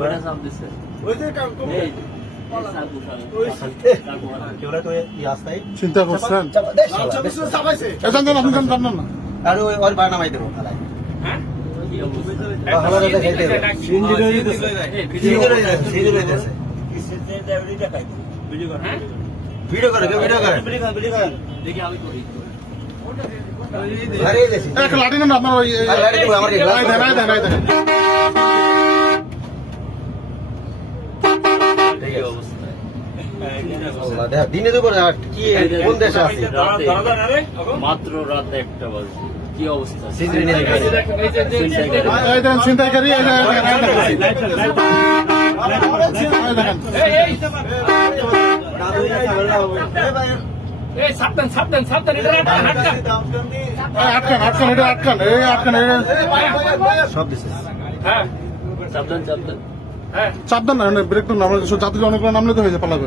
ওটা চাপ দিচ্ছে চিন্তা করছেন আর ওর বার নামাই দেবো ভিডিও করে দেখি আমি করি একটা লাঠি নেন আপনার ওই দিনে দুপুরে কোন দেশে আছে মাত্র রাত 1টা বাজে কি অবস্থা ছিনতাইকারী সব দিছে সাবধান সাবধান না ব্রেক তো নামলে যাত্রী অনেকগুলো নামলে তো হয়ে যায় পালাবে